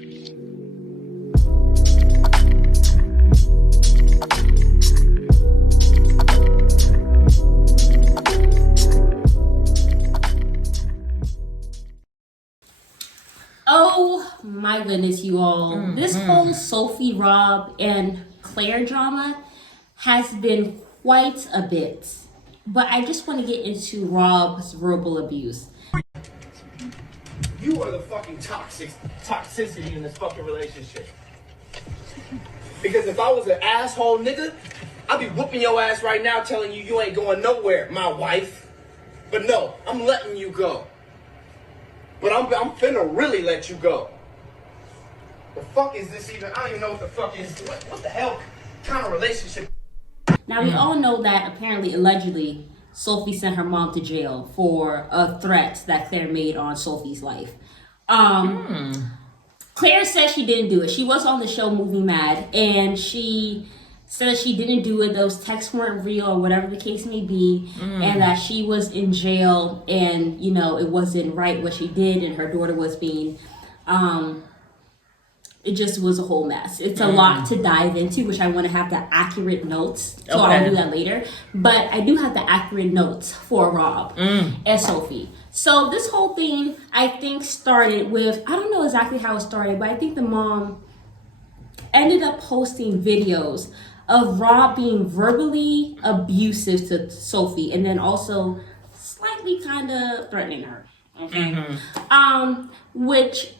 Oh my goodness, you all. This whole Sophie, Rob, and Claire drama has been quite a bit. But I just want to get into Rob's verbal abuse. You are the fucking toxicity in this fucking relationship. Because if I was an asshole nigga, I'd be whooping your ass right now telling you you ain't going nowhere, my wife. But no, I'm letting you go. But I'm finna really let you go. The fuck is this even? I don't even know what the fuck is. What the hell kind of relationship? Now, we all know that apparently, allegedly, Sophie sent her mom to jail for a threat that Claire made on Sophie's life. Claire says she didn't do it. She was on the show Movie Mad, and she said she didn't do it. Those texts weren't real, or whatever the case may be, and that she was in jail, and you know it wasn't right what she did, and her daughter was being, it just was a whole mess. It's a lot to dive into, which I want to have the accurate notes, so I'll do that later. But I do have the accurate notes for Rob and Sophie. So this whole thing, I think, started with, I don't know exactly how it started, but I think the mom ended up posting videos of Rob being verbally abusive to Sophie, and then also slightly kind of threatening her. Okay, which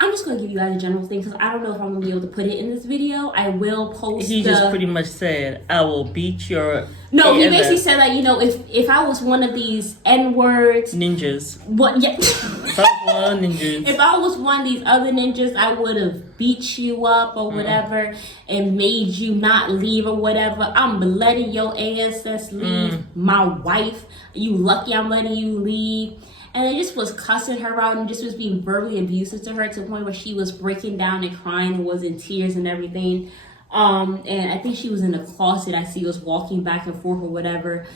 I'm just gonna give you guys a general thing because I don't know if I'm gonna be able to put it in this video. I will post. He just pretty much said, "I will beat your." No, he basically said that, you know, if I was one of these N-words ninjas, what? Yeah. ninjas. If I was one of these other ninjas, I would have beat you up or whatever and made you not leave or whatever. I'm letting your ass leave my wife. You lucky I'm letting you leave. And it just was cussing her out and just was being verbally abusive to her to the point where she was breaking down and crying and was in tears and everything. And I think she was in a closet. I see was walking back and forth or whatever.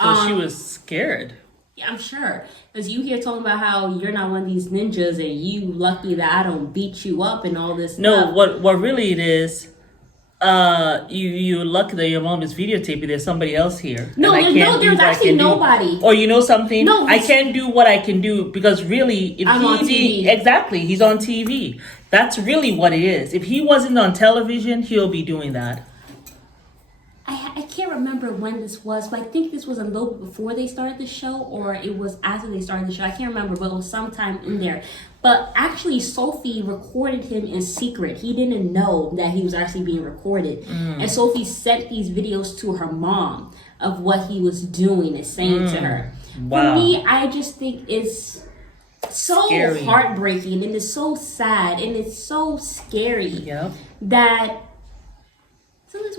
So she was scared. Yeah, I'm sure. Because you hear talking about how you're not one of these ninjas and you lucky that I don't beat you up and all this stuff. What really it is, you lucky that your mom is videotaping. There's somebody else here. There's actually nobody. Or you know something? No, I can't do what I can do because really, if I'm on TV. Exactly, he's on TV. That's really what it is. If he wasn't on television, he'll be doing that. I can't remember when this was, but I think this was a little bit before they started the show, or it was after they started the show. I can't remember, but it was sometime in there. But actually, Sophie recorded him in secret. He didn't know that he was actually being recorded. And Sophie sent these videos to her mom of what he was doing and saying to her. Wow. For me, I just think it's so scary. Heartbreaking, and it's so sad, and it's so scary that sometimes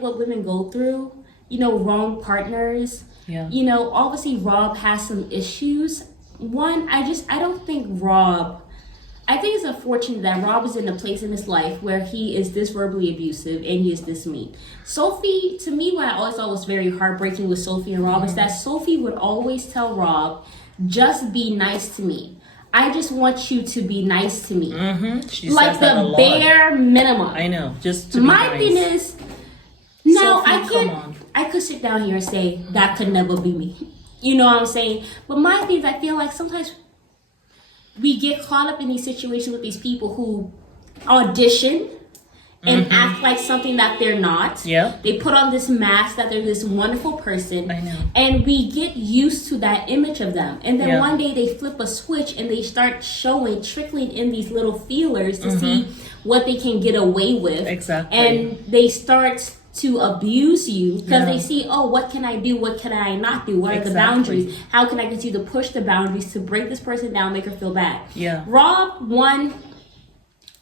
what women go through, you know, wrong partners, you know, obviously Rob has some issues. One, I don't think I think it's unfortunate that Rob is in a place in his life where he is this verbally abusive and he is this mean. Sophie, to me, what I always thought was very heartbreaking with Sophie and Rob is that Sophie would always tell Rob, just be nice to me. I just want you to be nice to me. She like says that a lot. Bare minimum. I know, just to be My nice. thing is, no, Sophie, I can't. I could sit down here and say that could never be me. You know what I'm saying? But my thing is, I feel like sometimes we get caught up in these situations with these people who audition and act like something that they're not. Yeah. They put on this mask that they're this wonderful person. I know. And we get used to that image of them. And then one day they flip a switch and they start trickling in these little feelers to see what they can get away with. Exactly. And they start to abuse you because they see, oh, what can I do? What can I not do? What are the boundaries? How can I get you to push the boundaries to break this person down, make her feel bad? Yeah. Rob,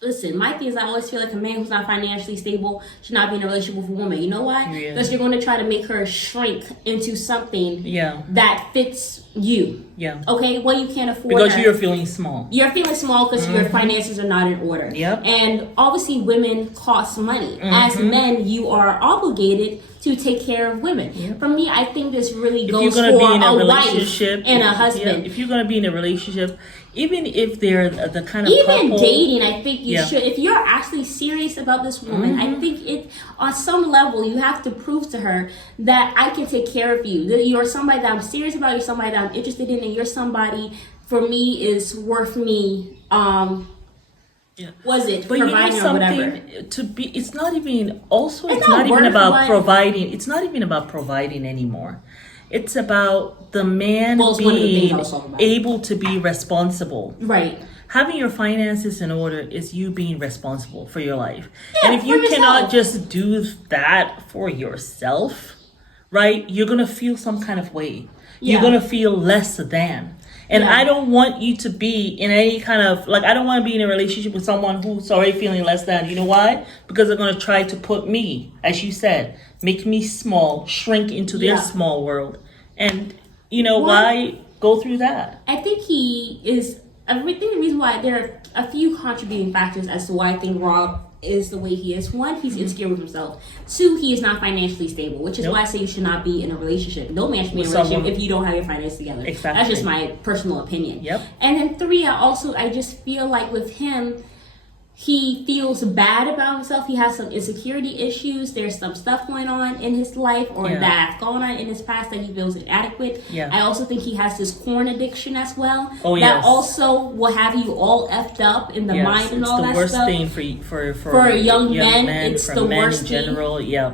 listen, my thing is I always feel like a man who's not financially stable should not be in a relationship with a woman. You know why? Because you're going to try to make her shrink into something that fits you. Yeah. Okay, well, you can't afford Because her. you're feeling small. You're feeling small because your finances are not in order. Yep. And obviously, women cost money. As men, you are obligated to take care of women. Yep. For me, I think this really If goes you're for gonna be in a a wife relationship and a husband. if you're gonna be in a relationship, even if they're the kind of Even couple, dating, I think you Yeah. should. If you're actually serious about this woman, I think it on some level you have to prove to her that I can take care of you. That you're somebody that I'm serious about. You're somebody that I'm interested in, and you're somebody for me is worth me. Was it But you know providing or whatever? something to be? It's not even. Also, It's it's not not even worth about what- providing. It's not even about providing anymore. It's about the man Well, it's one of the things I being was talking about. able to be responsible. Right. Having your finances in order is you being responsible for your life. Yeah, and if for you cannot yourself. just do that for yourself, right, you're going to feel some kind of way. You're Yeah. going to feel less than. And Yeah. I don't want you to be in any kind of, like, I don't want to be in a relationship with someone who's already feeling less than. You know why? Because they're going to try to put me, as you said, make me small, shrink into their Yeah. small world. And, you know, Well, why go through that? I think he is. I think the reason why there are a few contributing factors as to why I think Rob is the way he is. One, he's insecure with himself. Two, he is not financially stable, which is Nope. why I say you should not be in a relationship. No man should be in a With relationship someone- if you don't have your finances together. Exactly. That's just my personal opinion. Yep. And then three, I just feel like with him, he feels bad about himself. He has some insecurity issues. There's some stuff going on in his life or Yeah. that's going on in his past that he feels inadequate. Yeah. I also think he has this porn addiction as well. Oh, that yes. also will have you all effed up in the Yes, mind and it's all the that worst stuff. thing For young men, it's for the men worst in thing. general. Yeah,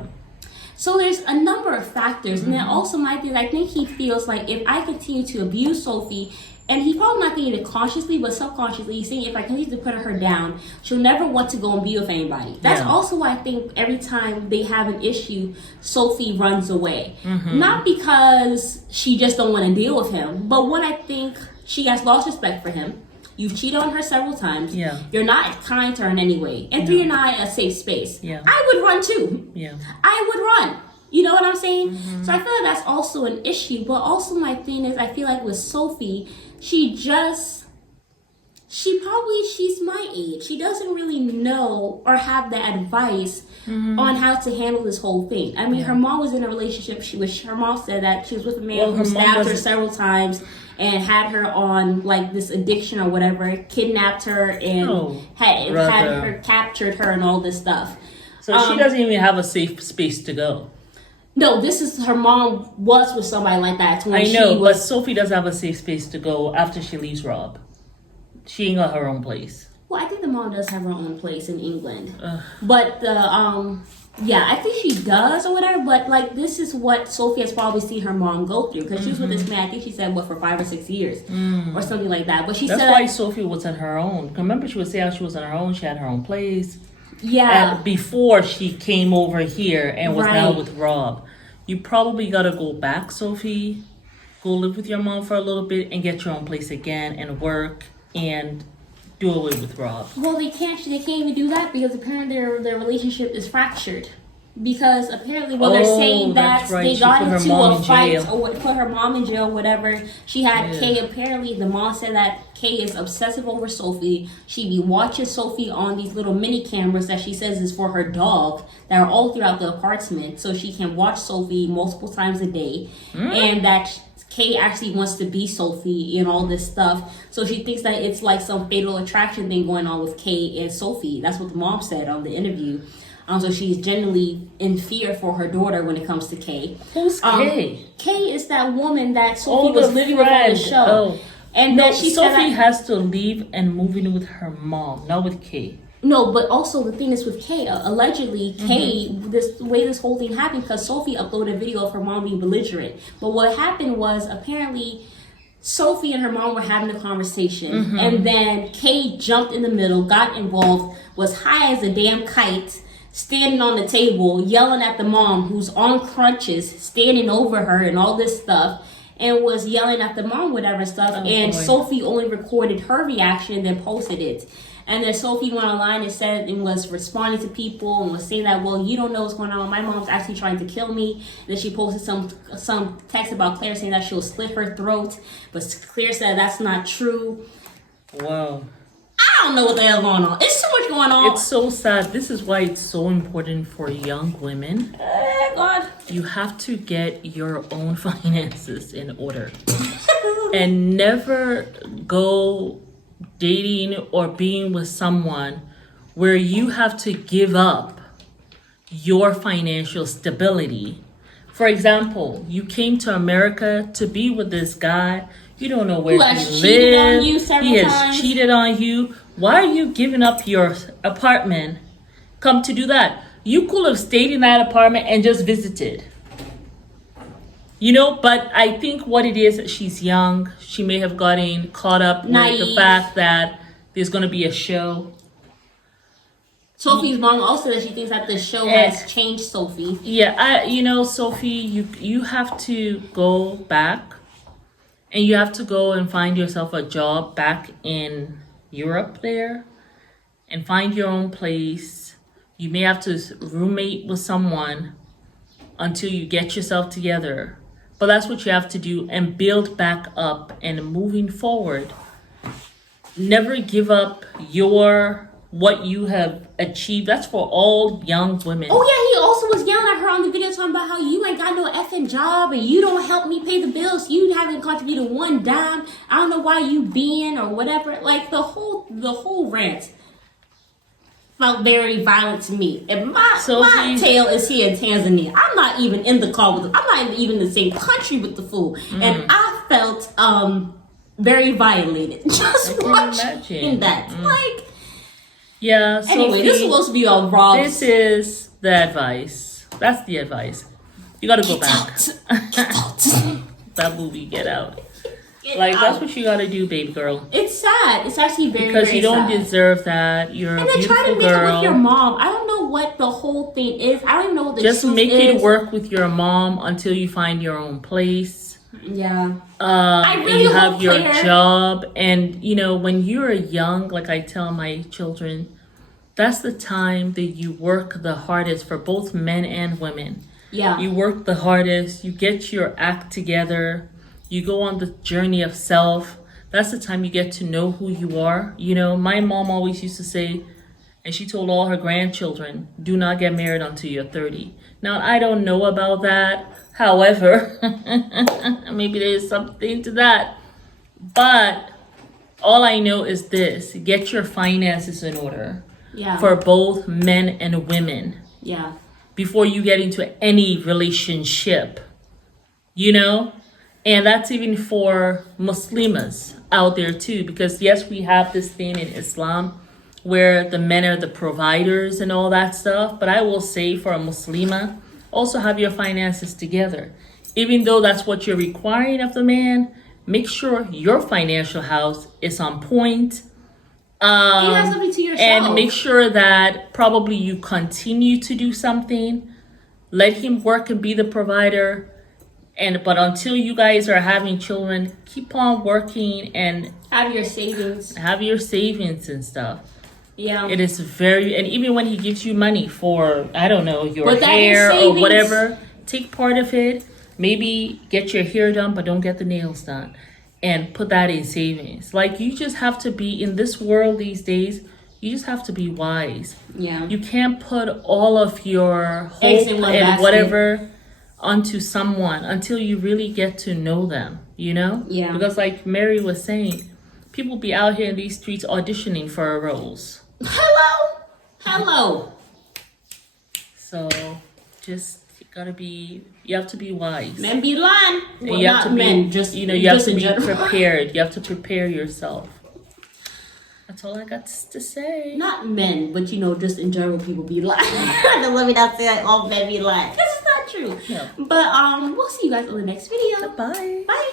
So there's a number of factors. And then also my thing, I think he feels like if I continue to abuse Sophie, and he's probably not thinking it consciously, but subconsciously, he's saying if I continue to put her down, she'll never want to go and be with anybody. That's Yeah. also why I think every time they have an issue, Sophie runs away. Not because she just don't want to deal with him, but one, I think she has lost respect for him. You've cheated on her several times. Yeah. You're not kind to her in any way. And three, you're not a safe space. Yeah. I would run too. yeah. I would run. You know what I'm saying? So I feel like that's also an issue. But also my thing is I feel like with Sophie, she's my age. She doesn't really know or have the advice on how to handle this whole thing. I mean, her mom was in a relationship. Her mom said that she was with a man Well, who her mom stabbed her wasn't- several times and had her on like this addiction or whatever, kidnapped her and Oh, had brother. her captured her and all this stuff. So she doesn't even have a safe space to go. No, this is her mom was with somebody like that when I she know, but was. Sophie does have a safe space to go after she leaves Rob. She ain't got her own place. Well, I think the mom does have her own place in England, but yeah, I think she does or whatever. But like, this is what Sophie has probably seen her mom go through because she was with this man. I think she said for 5 or 6 years or something like that. But she That's said, why Sophie was on her own. Remember, she would say how she was on her own. She had her own place. yeah, And before she came over here and was now Right. with Rob. You probably gotta go back, Sophie. Go live with your mom for a little bit and get your own place again and work and do away with Rob. well, they can't even do that because apparently their relationship is fractured. Because apparently, they're Oh, saying that that's right. they She got put her into mom a in fight jail. or put her mom in jail, whatever. She had Yeah. Kay. Apparently, the mom said that Kay is obsessive over Sophie. She be watching Sophie on these little mini cameras that she says is for her dog that are all throughout the apartment, so she can watch Sophie multiple times a day, and that. Kay actually wants to be Sophie and all this stuff. So she thinks that it's like some fatal attraction thing going on with Kay and Sophie. That's what the mom said on the interview. So she's genuinely in fear for her daughter when it comes to Kay. Who's Kay? Kay is that woman that Sophie Oh, was the living with on the friend. show. Oh. And No, then she said Sophie that, has to leave and move in with her mom, not with Kay. no, but also the thing is with Kay, allegedly Kay, this way this whole thing happened because Sophie uploaded a video of her mom being belligerent. But what happened was apparently Sophie and her mom were having a conversation, and then Kay jumped in the middle, got involved, was high as a damn kite, standing on the table, yelling at the mom who's on crutches, standing over her and all this stuff, and was yelling at the mom, whatever stuff. Oh, and boy. Sophie only recorded her reaction and then posted it. And then Sophie went online and said and was responding to people and was saying that, well, you don't know what's going on. My mom's actually trying to kill me. And then she posted some text about Claire saying that she'll slit her throat. But Claire said that's not true. Wow. I don't know what the hell going on. It's too much going on. It's so sad. This is why it's so important for young women. God. You have to get your own finances in order. And never go dating or being with someone where you have to give up your financial stability. For example, you came to America to be with this guy. You don't know where he lives. He has cheated on you. Why are you giving up your apartment? Come to do that. You could have stayed in that apartment and just visited. You know, but I think what it is, she's young. She may have gotten caught up with the fact that there's going to be a show. Sophie's mom also said she thinks that the show has changed Sophie. Yeah, Sophie, you have to go back. And you have to go and find yourself a job back in Europe there. And find your own place. You may have to roommate with someone until you get yourself together. But that's what you have to do and build back up and moving forward. Never give up what you have achieved. That's for all young women. Oh yeah, he also was yelling at her on the video talking about how you ain't got no effing job and you don't help me pay the bills. You haven't contributed one dime. I don't know why you being or whatever. Like the whole rant felt very violent to me. And my tail is here in Tanzania. I'm not even in the car with them. I'm not even in the same country with the fool. And I felt very violated just watching that. Like, yeah. Sophie, anyway, this is supposed to be on Rob. This is the advice. That's the advice. You gotta go back. Get out. That movie, Get Out. That's what you gotta do, baby girl. It's sad. It's actually very, because very you don't sad. Deserve that. You're and a beautiful girl. And then try to make girl. it with your mom. I don't know what the whole thing is. I don't even know what the Just truth make is. it work with your mom until you find your own place. Yeah. I really and you have your job. And, when you're young, like I tell my children, that's the time that you work the hardest for both men and women. Yeah. You work the hardest. You get your act together. You go on the journey of self. That's the time you get to know who you are. My mom always used to say, and she told all her grandchildren, do not get married until you're 30. Now, I don't know about that. However, maybe there's something to that. But all I know is this. Get your finances in order. Yeah. For both men and women. Yeah. Before you get into any relationship. And that's even for Muslims out there too. Because yes, we have this thing in Islam where the men are the providers and all that stuff. But I will say for a Muslima, also have your finances together. Even though that's what you're requiring of the man, make sure your financial house is on point. You have something to yourself. And make sure that probably you continue to do something. Let him work and be the provider. But until you guys are having children, keep on working and have your savings. Have your savings and stuff. Yeah. It is and even when he gives you money for, I don't know, your hair or whatever, take part of it. Maybe get your hair done, but don't get the nails done. And put that in savings. You just have to be, in this world these days, you just have to be wise. Yeah. You can't put all of your hope and whatever onto someone until you really get to know them, Yeah. Because like Mary was saying, people be out here in these streets auditioning for roles. Hello. So you have to be wise. Men be lying. Well, you have to be, men, just you have to be prepared. You have to prepare yourself. That's all I got to say. Not men, but just in general, people be lying. Let me not say all men be lying. This is not true. No. But we'll see you guys on the next video. Bye. Bye.